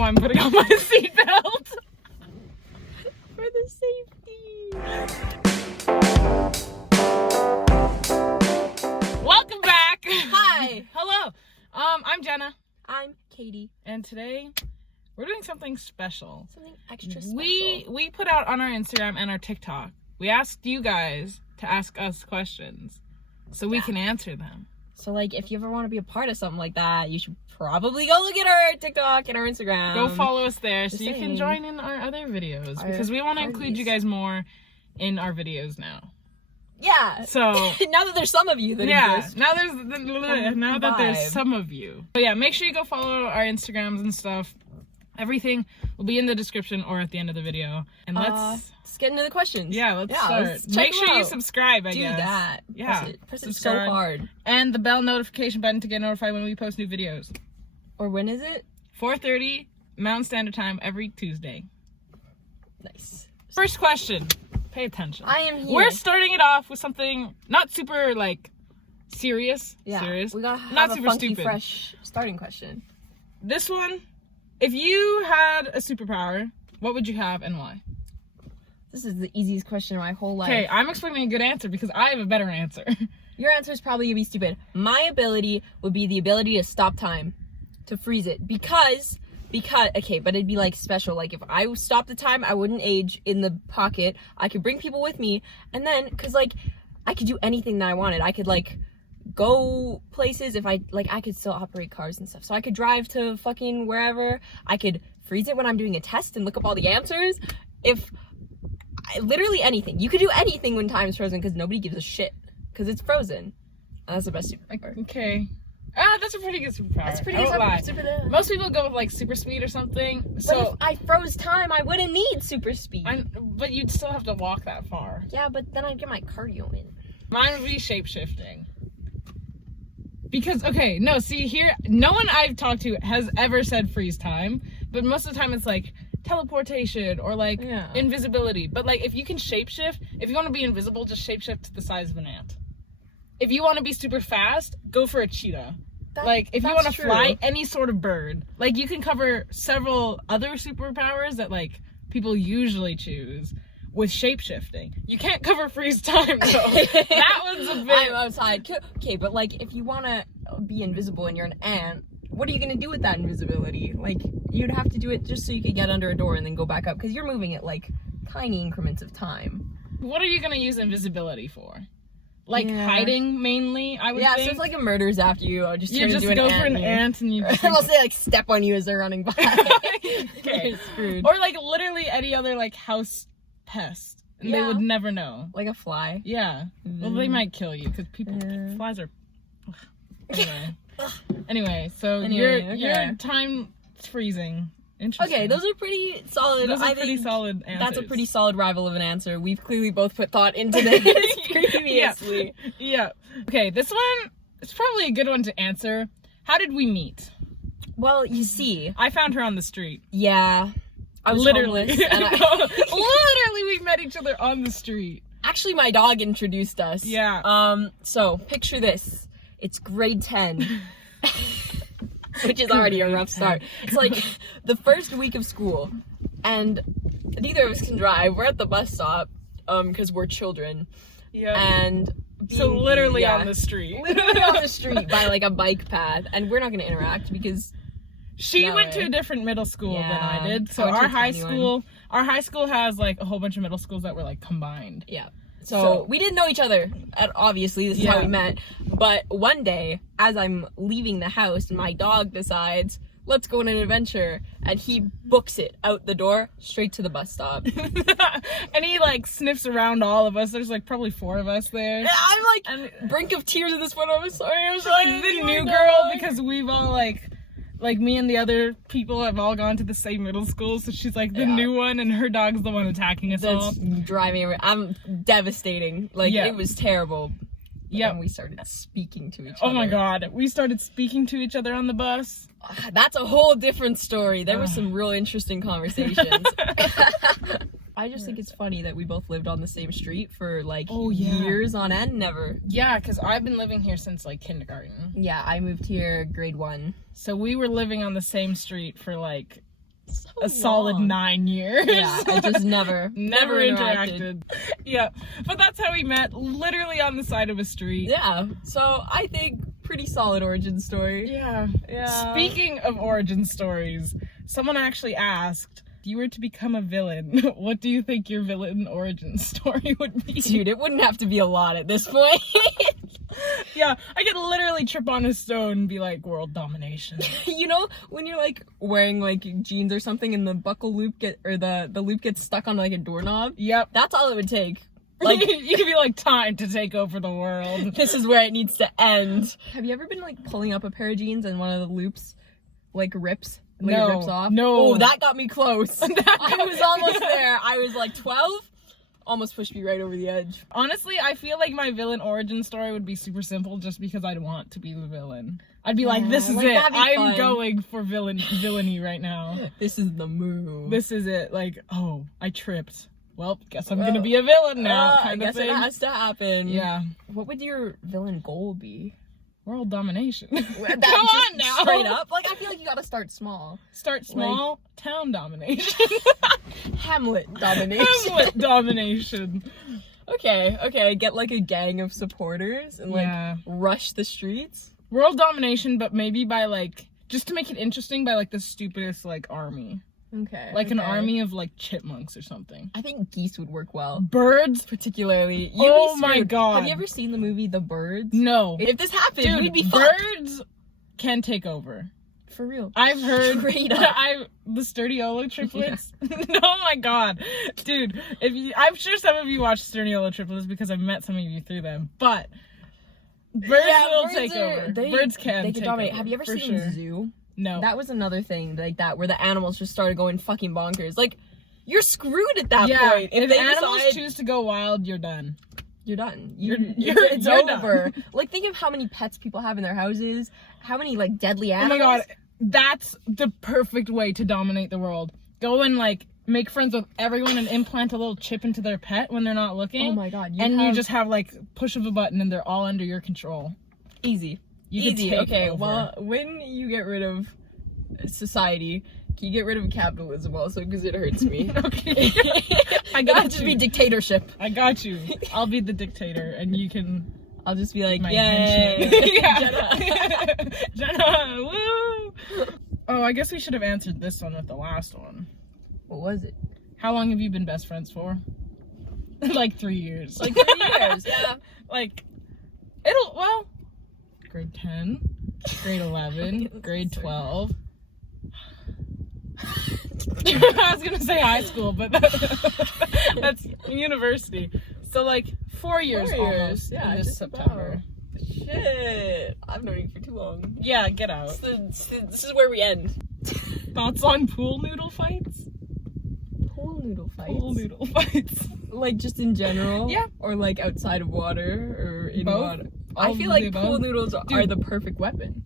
why I'm putting on my seatbelt. For the safety. Welcome back. Hi. Hello. I'm Jenna. I'm Katie. And today we're doing something special. Something extra special. We put out on our Instagram and our TikTok. We asked you guys to ask us questions so we can answer them. So, like, if you ever want to be a part of something like that, you should probably go look at our TikTok and our Instagram. Go follow us there so Just you can saying. join in our other videos Our because we want to parties. include you guys more in our videos now. Yeah. So now that there's some of you that exist. now that there's vibe. some of you. But yeah, make sure you go follow our Instagrams and stuff. Everything will be in the description or at the end of the video. And let's get into the questions. let's start. let's check Make them sure you out. subscribe, I Do guess. that. Yeah. Press it so Subscribe. hard. And the bell notification button to get notified when we post new videos. Or when is it? 4:30 Mountain Standard Time every Tuesday. Nice. First question. Pay attention. I am here. We're starting it off with something not super serious. Yeah. Serious. We gotta have Not a super funky, stupid. fresh starting question. This one, if you had a superpower, what would you have and why? This is the easiest question of my whole life. Okay, I'm expecting a good answer because I have a better answer. Your answer is probably gonna be stupid. My ability would be the ability to stop time, to freeze it, because okay, but it'd be special. Like if I stopped the time, I wouldn't age in the pocket. I could bring people with me, and then because I could do anything that I wanted. I could go places if I could still operate cars and stuff. So I could drive to fucking wherever. I could freeze it when I'm doing a test and look up all the answers. Literally anything. You could do anything when time's frozen because nobody gives a shit because it's frozen. And that's the best superpower. Okay. That's a pretty good superpower. That's pretty I good. won't lie. Super. Most people go with super speed or something. But So, if I froze time, I wouldn't need super speed. but you'd still have to walk that far. Yeah, but then I'd get my cardio in. Mine would be shape-shifting. Because, okay, no, see here, no one I've talked to has ever said freeze time, but most of the time it's teleportation or invisibility. But if you can shapeshift, if you want to be invisible, just shapeshift to the size of an ant. If you want to be super fast, go for a cheetah. If you want to fly, any sort of bird. You can cover several other superpowers that people usually choose with shape-shifting. You can't cover freeze time though. That one's a bit... I'm outside. Okay, but if you want to be invisible and you're an ant, what are you going to do with that invisibility? You'd have to do it just so you could get under a door and then go back up, because you're moving at tiny increments of time. What are you going to use invisibility for? Hiding mainly, I would think. Yeah, so if a murder's after you, I'll just you turn just into go an for an ant. ant and you And I'll say step on you as they're running by. Okay. You're screwed. Or literally any other house pest. And they would never know. Like a fly. Yeah. Well, they might kill you because flies are... Anyway, so your time freezing. Interesting. Okay, those are pretty solid. Those are I pretty think solid answers. that's a pretty solid rival of an answer. We've clearly both put thought into this previously. Yeah. Okay, this one is probably a good one to answer. How did we meet? Well, you see. I found her on the street. Yeah. I was Literally. homeless, and Literally, we met each other on the street. Actually, my dog introduced us. Yeah. So, picture this. It's grade 10. Which is already a rough start. It's the first week of school, and neither of us can drive. We're at the bus stop, because we're children. Yeah. And so literally on the street. Literally on the street by a bike path, and we're not gonna interact because she went to a different middle school than I did. So I went to our a high tiny school, has a whole bunch of middle schools that were combined. Yeah. So we didn't know each other, obviously, this is how we met, but one day, as I'm leaving the house, my dog decides, let's go on an adventure, and he books it out the door, straight to the bus stop. And he sniffs around all of us. There's probably 4 of us there. I'm brink of tears at this point. I'm sorry, I'm the new girl, because we've all me and the other people have all gone to the same middle school, so she's the new one, and her dog's the one attacking us all. That's driving around. I'm devastating. It was terrible. Yeah. And we started speaking to each other. Oh my god, we started speaking to each other on the bus. That's a whole different story. There were some real interesting conversations. I just think it's funny that we both lived on the same street for years on end. Never. Yeah, because I've been living here since kindergarten. Yeah, I moved here grade 1. So we were living on the same street for a solid 9 years. Yeah, I just never interacted. Yeah, but that's how we met, literally on the side of a street. Yeah, so I think pretty solid origin story. Yeah. Yeah. Speaking of origin stories, someone actually asked, if you were to become a villain, what do you think your villain origin story would be? Dude, it wouldn't have to be a lot at this point. Yeah, I could literally trip on a stone and be like, world domination. You know, when you're like wearing like jeans or something and the buckle loop the loop gets stuck on like a doorknob? Yep. That's all it would take. Like, you could be like, time to take over the world. this is where it needs to end. Have you ever been like pulling up a pair of jeans and one of the loops like rips? Like No. it rips off? No. Oh, that got me close. I was almost there. I was like 12. Almost pushed me right over the edge. Honestly, I feel like my villain origin story would be super simple just because I'd want to be the villain. I'd be like, this is like, it. that'd be I'm fun. going for villainy right now. This is the move. This is it. Like, oh, I tripped. Well, guess I'm gonna be a villain now. I Kind of guess thing. it has to happen. Yeah. What would your villain goal be? World domination. Come Come on now. Straight up. Like, I feel like you gotta start small. Start small. Town domination. Hamlet domination. Hamlet domination. Okay. Get like a gang of supporters and like Yeah. rush the streets. World domination, but maybe by like, just to make it interesting, by like the stupidest like army. Okay. Like an army of like chipmunks or something. I think geese would work well. Birds? Particularly. Oh my God. Have you ever seen the movie The Birds? No. If this happened, Dude, we'd be fucked. birds can take over. For real. I've heard Straight up. the Sturdiolo triplets. Oh my God, dude! I'm sure some of you watch Sturdiolo triplets because I've met some of you through them. But birds will take over. Birds can They take dominate. over. Have you ever for seen sure. Zoo? No. That was another thing like that where the animals just started going fucking bonkers. Like, you're screwed at that Yeah. point. If they animals decide, choose to go wild, you're done. you're done. It's over. done. Like, think of how many pets people have in their houses. How many like deadly Oh animals. my God, that's the perfect way to dominate the world. Go and like make friends with everyone and implant a little chip into their pet when they're not looking. Oh my God. You just have like push of a button and they're all under your control. easy. You could Easy. take Okay. over. Well, when you get rid of society, can you get rid of capitalism also? Because it hurts me. Okay. I It'll got just you. be dictatorship. I got you. I'll be the dictator and you can I'll just be like, my yay. henchman. Jenna, woo! Oh, I guess we should have answered this one with the last one. What was it? How long have you been best friends for? Like 3 years. Like 3 years. Yeah. Like, grade 10, grade 11, grade 12. I was gonna say high school, but that's university. So like 4 years almost. Yeah, in this just September. about. Shit. I've known you for too long. Yeah, get out. This is where we end. Thoughts on pool noodle fights? Pool noodle fights. Pool noodle fights. Like just in general? Yeah. Or like outside of water or in Both. water? All I of feel the like above. pool noodles are Dude. the perfect weapon.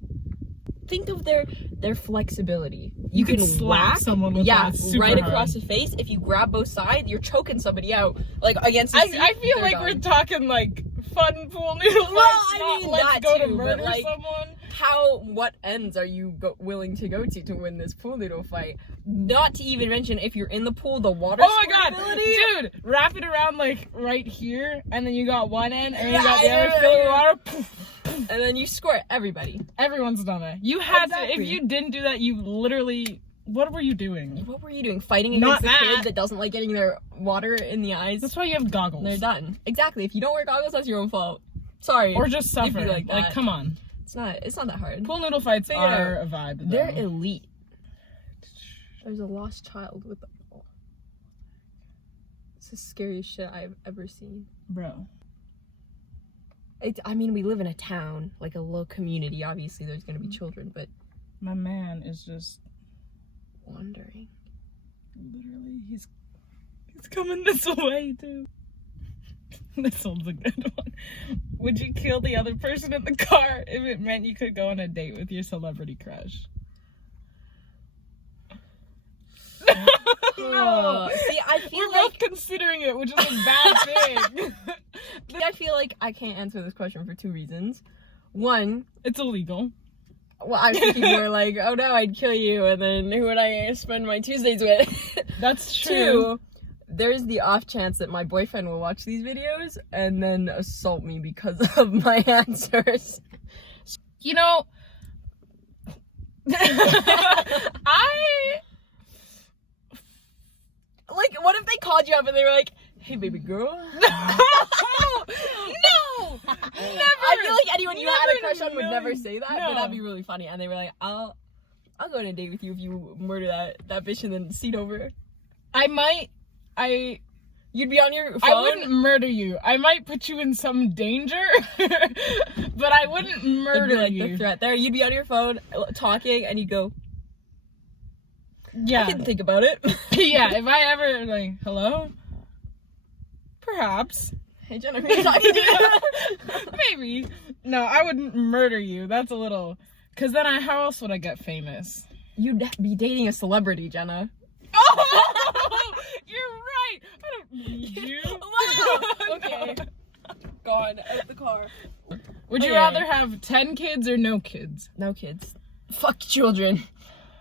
Think of their flexibility. You can slap someone with that super right hard. across the face. If you grab both sides, you're choking somebody out. Like against the seat, I feel they're like done. we're talking like fun pool noodle fights. Well, I not mean, let's that go to too, but, murder like, someone. What ends are you willing to go to win this pool noodle fight? Not to even mention if you're in the pool, the water. Oh my God, squirtability. dude! Wrap it around like right here, and then you got one end, and you Yeah, got the other yeah, fill with yeah. water. Poof. And then you squirt everybody. Everyone's done it. You had to. If Exactly. you didn't do that, you literally. What were you doing? What were you doing? Fighting Not against the that. kid that doesn't like getting their water in the eyes? That's why you have goggles. They're done. Exactly. If you don't wear goggles, that's your own fault. Sorry. Or just If you suffer. like that. come on. It's not that hard. Pool noodle fights Figure it are out. a vibe. Though. They're elite. There's a lost child with the ball. It's the scariest shit I've ever seen. Bro. I mean, we live in a town, like a little community. Obviously, there's gonna be children, but My man is just wandering. literally he's coming this way too. This one's a good one. Would you kill the other person in the car if it meant you could go on a date with your celebrity crush? No. See, I feel We're like both considering it, which is a bad thing. I feel like I can't answer this question for two reasons. One, It's illegal. Well, I'm thinking more like, oh no, I'd kill you, and then who would I spend my Tuesdays with? That's true. 2, there's the off chance that my boyfriend will watch these videos and then assault me because of my answers. You know, Like, what if they called you up and they were like, hey, baby girl? No! Never! I feel like anyone you had a crush on would Never. never say that, No. but that'd be really funny. And they were like, I'll go on a date with you if you murder that bitch and then seat over. You'd be on your phone? I wouldn't murder you. I might put you in some danger, but I wouldn't It'd murder be like you. the threat there. You'd be on your phone talking and you'd go, Yeah. I can think about it. Yeah, if I ever, like, hello? Perhaps. Hey, Jenna, who are you talking to? Maybe. No, I wouldn't murder you. That's a little... Because then how else would I get famous? You'd be dating a celebrity, Jenna. Oh! You're right! I don't need you. Wow! Okay. Gone out the car. Would you Okay. rather have 10 kids or no kids? No kids. Fuck children.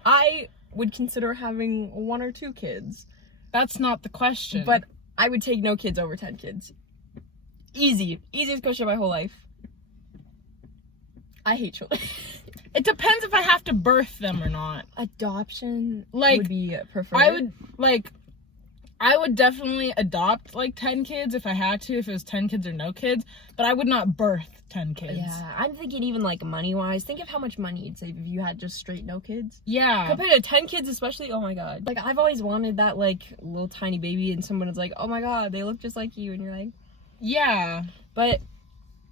I would consider having 1 or 2 kids. That's not the question. But I would take no kids over 10 kids. Easy. Easiest question of my whole life. I hate children. it depends if I have to birth them or not. Adoption Like, would be preferred. I would definitely adopt, like, 10 kids if I had to, if it was 10 kids or no kids, but I would not birth 10 kids. Yeah, I'm thinking even, like, money-wise. Think of how much money you'd save if you had just straight no kids. Yeah. Compared to 10 kids especially, oh my god. Like, I've always wanted that, like, little tiny baby and someone is like, oh my god, they look just like you, and you're like... Yeah. But,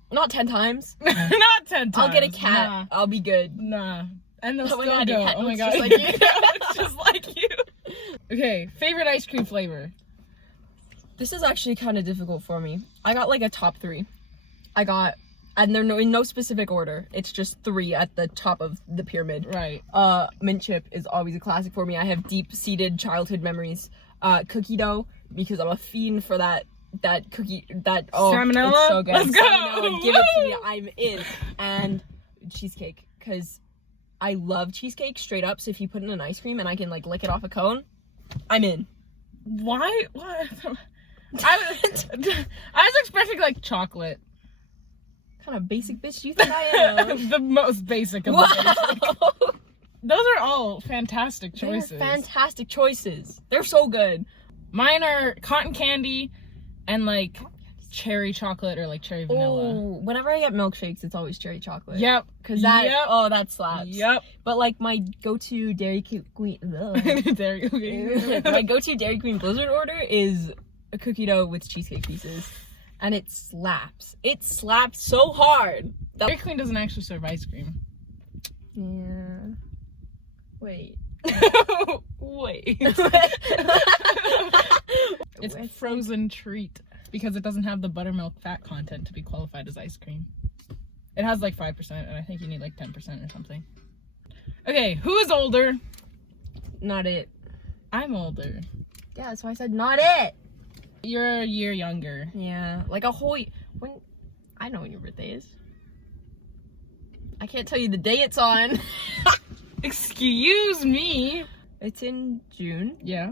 not 10 times. Not 10 times. I'll get a cat. I'll be good. Nah. And they'll Oh my still god, go. your cat Oh my looks god. just like you. It's just like you. Okay, favorite ice cream flavor? This is actually kind of difficult for me. I got, like, a top 3. And they're in no specific order. It's just 3 at the top of the pyramid. Right. Mint chip is always a classic for me. I have deep-seated childhood memories. Cookie dough, because I'm a fiend for that cookie, Salmonella? It's so good. Let's go! Salmonella, give it to me, I'm in. And cheesecake, because I love cheesecake straight up, so if you put in an ice cream and I can, like, lick it off a cone, I'm in. Why? What? I was expecting, like, chocolate. What kind of basic bitch do you think I am? The most basic of Wow! basic. Those are all fantastic choices. They're fantastic choices. They're so good. Mine are cotton candy and, like, cherry chocolate or, like, cherry vanilla. Oh, whenever I get milkshakes, it's always cherry chocolate. Yep. Cause that, Yep. oh, that slaps. Yep. But like my go-to Dairy Queen, Dairy Queen. my go-to Dairy Queen Blizzard order is a cookie dough with cheesecake pieces, and it slaps. It slaps so hard. Dairy Queen doesn't actually serve ice cream. Yeah. Wait. Wait. It's a frozen treat because it doesn't have the buttermilk fat content to be qualified as ice cream. It has like 5%, and I think you need like 10% or something. Okay, who is older? Not it. I'm older. Yeah, that's why I said not it. You're a year younger. Yeah, like a whole. When I know when your birthday is. I can't tell you the day it's on. Excuse me. It's in June. Yeah.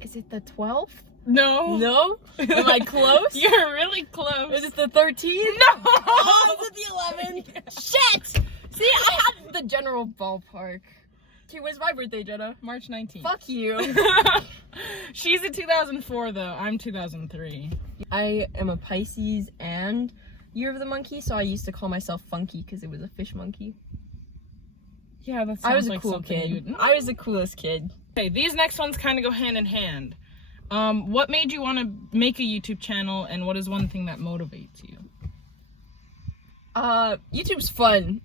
Is it the 12th? No. No? Am I close? You're really close. Is it the 13th? No. Oh, is it the 11th? Shit! See, I had the general ballpark. Okay, when's my birthday, Jenna? March 19th. Fuck you. She's a 2004 though. I'm 2003. I am a Pisces and Year of the Monkey, so I used to call myself Funky because it was a fish monkey. Yeah, that's. I was a like cool something kid. you'd- I was the coolest kid. Okay, these next ones kind of go hand in hand. What made you want to make a YouTube channel, and what is one thing that motivates you? YouTube's fun.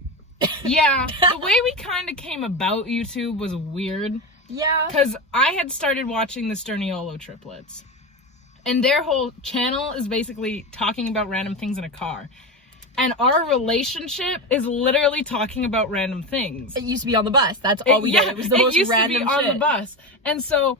Yeah, the way we kind of came about YouTube was weird. Yeah. Because I had started watching the Sterniolo triplets. And their whole channel is basically talking about random things in a car. And our relationship is literally talking about random things. It used to be on the bus. That's all we did. It was the most used random to be on shit. the bus. And so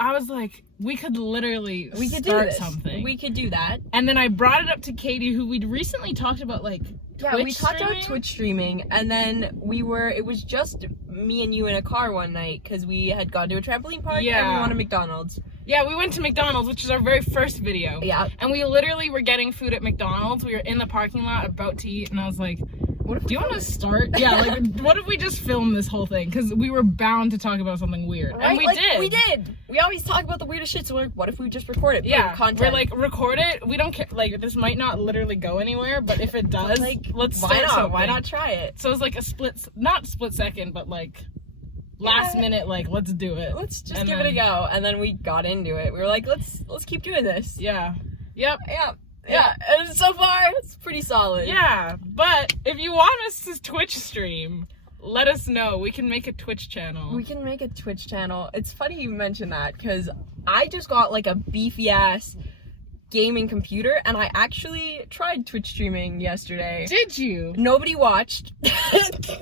I was like, we could literally do start this. something. We could do that. And then I brought it up to Katie, who we'd recently talked about, like, Yeah, Twitch we talked streaming. about Twitch streaming, and then it was just me and you in a car one night, because we had gone to a trampoline park, and we wanted McDonald's. Yeah, we went to McDonald's, which is our very first video. Yeah. And we literally were getting food at McDonald's. We were in the parking lot about to eat, and I was like, do you want to start? Yeah, like, what if we just film this whole thing? Because we were bound to talk about something weird. Right? And we did. We did. We always talk about the weirdest shit, so we're like, what if we just record it? Yeah, content. we're like, record it. We don't care. Like, this might not literally go anywhere, but if it does, like, let's why start not? something. Why not try it? So it's like not split second, but like last minute, like, let's do it. Let's just give it a go. And then we got into it. We were like, let's keep doing this. Yeah. Yep. Yeah. And so far, it's pretty solid. Yeah, but if you want us to Twitch stream, let us know. We can make a Twitch channel. We can make a Twitch channel. It's funny you mention that, because I just got like a beefy ass gaming computer, and I actually tried Twitch streaming yesterday. Did you? Nobody watched.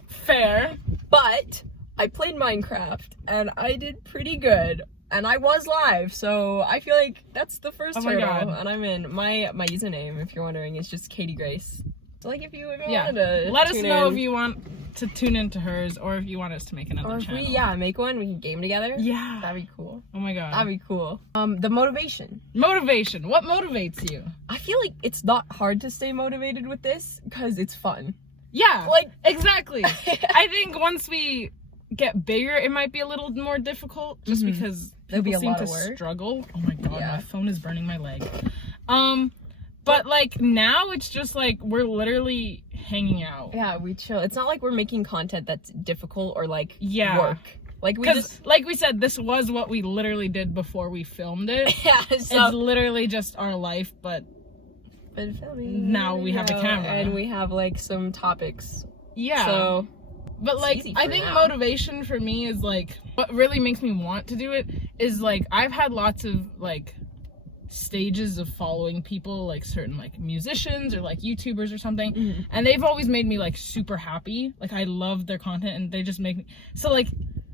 Fair. But I played Minecraft, and I did pretty good. And I was live, so I feel like that's the first hurdle. God. And I'm in. My username, if you're wondering, is just Katie Grace. So like if you wanted to let us tune know in, if you want to tune into hers, or if you want us to make another or if channel. we make one, we can game together. Yeah. That'd be cool. Oh my god. That'd be cool. The motivation. Motivation. What motivates you? I feel like it's not hard to stay motivated with this, because it's fun. Yeah. Like exactly. I think once we get bigger, it might be a little more difficult, just because There'll be people a seem lot to of work. struggle. Oh my god, Yeah. my phone is burning my leg. But like now it's just like we're literally hanging out. Yeah, we chill. It's not like we're making content that's difficult or like Yeah. work. Like we Because, just like we said, this was what we literally did before we filmed it. yeah. So It's literally just our life, but been filming. now we have a camera. and we have like some topics. yeah. So But It's like, easy I for think now. motivation for me is like, what really makes me want to do it is like, I've had lots of like stages of following people, like certain like musicians or like YouTubers or something, and they've always made me like super happy. Like I love their content, and they just make me so like.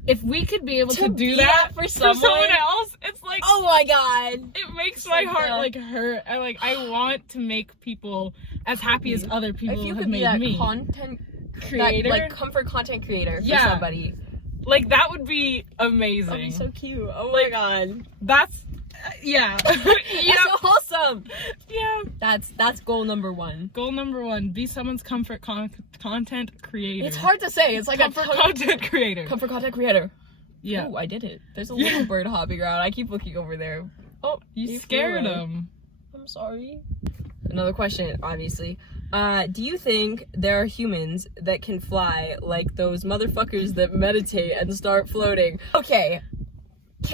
If we could be able to do be that that for someone someone else, it's like, oh my god. it makes my heart yeah. like hurt. And like, I want to make people as happy as other people If you have could be made that me. content Creator, that, like comfort content creator for Yeah. somebody. like that would be amazing. That'd be so cute. Oh my Like, god. That's yeah. That's so wholesome. Yeah. That's goal number 1. Goal number 1: be someone's comfort content creator. It's hard to say. It's like comfort content creator. comfort content creator. Yeah. Ooh, I did it. There's a little bird hopping around. I keep looking over there. Oh, You he flew scared away. him. I'm sorry. Another question, obviously. Do you think there are humans that can fly like those motherfuckers that meditate and start floating? Okay,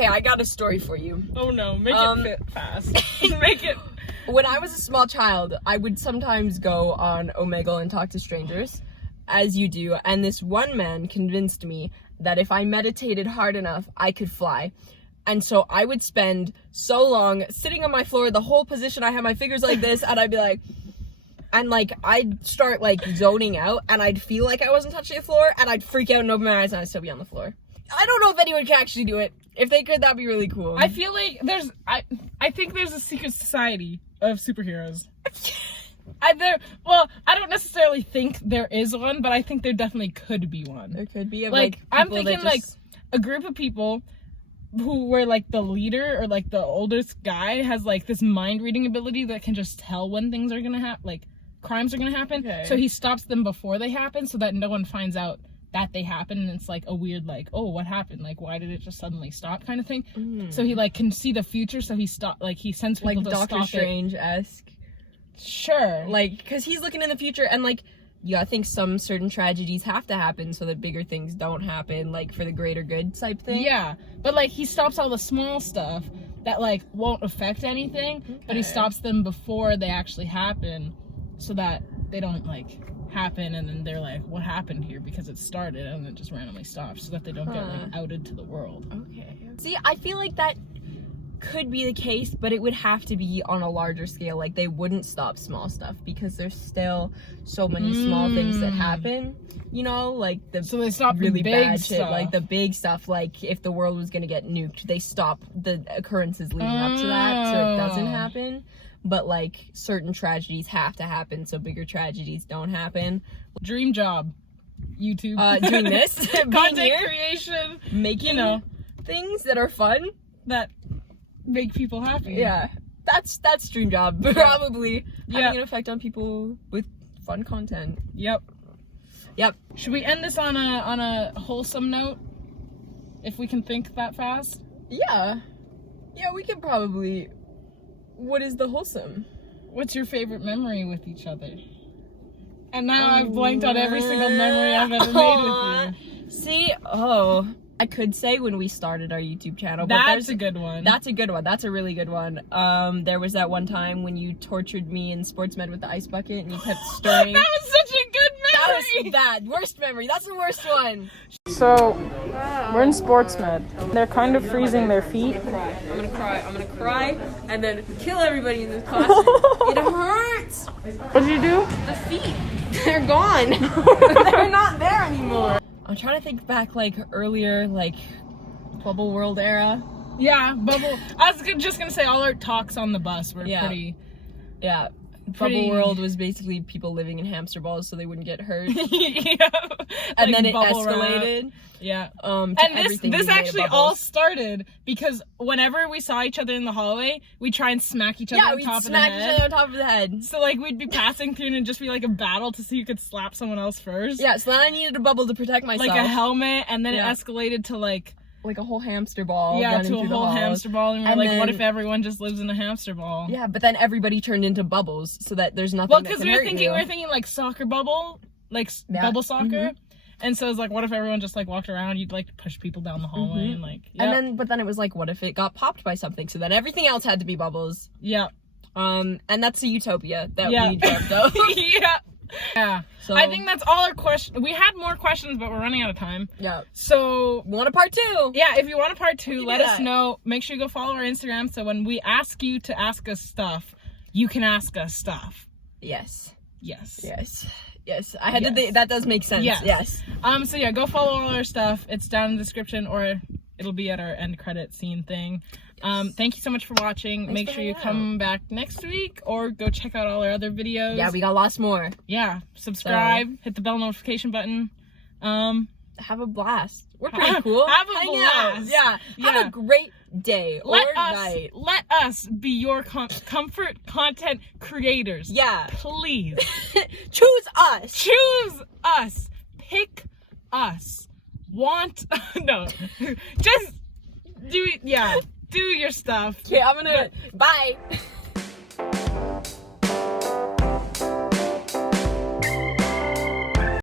I got a story for you. Oh no! Make it fit fast. Make it. When I was a small child, I would sometimes go on Omegle and talk to strangers, as you do, and this one man convinced me that if I meditated hard enough, I could fly. And so I would spend so long sitting on my floor, the whole position, I had my fingers like this, and I'd be like, and like, I'd start like zoning out, and I'd feel like I wasn't touching the floor, and I'd freak out and open my eyes, and I'd still be on the floor. I don't know if anyone can actually do it. If they could, that'd be really cool. I feel like I think there's a secret society of superheroes. I don't necessarily think there is one, but I think there definitely could be one. There could be. Like, I'm people that thinking like just- a group of people who were like the leader or like the oldest guy has like this mind reading ability that can just tell when things are gonna happen, like crimes are gonna happen. Okay. So he stops them before they happen, so that no one finds out that they happen, and it's like a weird like, oh, what happened? Like, why did it just suddenly stop? Kind of thing. So he like can see the future, so he he sends people like to Doctor stop Strange-esque. it. Sure. Like, because he's looking in the future, and like, yeah, I think some certain tragedies have to happen so that bigger things don't happen, like for the greater good type thing. Yeah, but like he stops all the small stuff that like won't affect anything, but he Okay. stops them before they actually happen, so that they don't like happen, and then they're like, what happened here? Because it started and then it just randomly stops, so that they don't get like outed to the world. Okay. See, I feel like that could be the case, but it would have to be on a larger scale. Like, they wouldn't stop small stuff because there's still so many small things that happen, you know, like so they stop really the big bad stuff. shit, like the big stuff. Like, if the world was gonna get nuked, they stop the occurrences leading up to that so it doesn't happen. But like, certain tragedies have to happen so bigger tragedies don't happen. Dream job, YouTube. Doing this, content creation, making, you know, things that are fun, that make people happy. Yeah, that's dream job. Probably Yeah. having an effect on people with fun content. Yep. Yep. Should we end this on a wholesome note? If we can think that fast? Yeah. Yeah, we could probably. What is the wholesome? What's your favorite memory with each other? And now I've blanked on every single memory I've ever made with you. See, I could say when we started our YouTube channel, but That's a good one. That's a good one. That's a really good one. There was that one time when you tortured me in Sports Med with the ice bucket and you kept stirring. That was such a good memory! That was bad. Worst memory. That's the worst one. So, we're in Sports Med. They're kind of freezing their feet. I'm gonna cry. I'm gonna cry and then kill everybody in this classroom. It hurts! What did you do? The feet. They're gone. They're not there anymore. I'm trying to think back, like, earlier, like, Bubble World era. Yeah, Bubble. I was just gonna say all our talks on the bus were pretty. Yeah. Bubble World was basically people living in hamster balls so they wouldn't get hurt. Yeah. And Like then it bubble wrap. escalated. Yeah. And this actually all started because whenever we saw each other in the hallway, we'd try and smack each other on we'd top of the smack each head. other on top of the head. So like we'd be passing through and it'd just be like a battle to see who could slap someone else first. Yeah, so then I needed a bubble to protect myself. Like a helmet, and then it escalated to like a whole hamster ball. Yeah, running to a through the whole halls. hamster ball, and we're And like, then- what if everyone just lives in a hamster ball? Yeah, but then everybody turned into bubbles so that there's nothing Well, that because can we were hurt thinking you. like soccer bubble, like bubble soccer. And so it's like, what if everyone just like walked around? You'd like push people down the hallway and like, And then it was like, what if it got popped by something? So then everything else had to be bubbles. yeah, And that's a utopia that Yeah. we dreamt of. yeah. So I think that's all our questions. We had more questions, but we're running out of time. yeah. So We want a part 2. yeah, if you want a part 2, can let do us that. know. Make sure you go follow our Instagram. So when we ask you to ask us stuff, you can ask us stuff. Yes. Yes. Yes. I had to Yes. think that does make sense. Yes. So yeah, go follow all our stuff. It's down in the description, or it'll be at our end credit scene thing. Thank you so much for watching. Thanks Make for sure you hanging come back next week, or go check out all our other videos. Yeah, we got lots more. Yeah, subscribe, hit the bell notification button. Have a blast. We're pretty cool. Have a Hang blast. out. Yeah. Have a great day or night. Let us be your comfort content creators. Yeah. Please. Choose us. Choose us. Pick us. Want no. Just do your stuff. Okay, I'm gonna bye.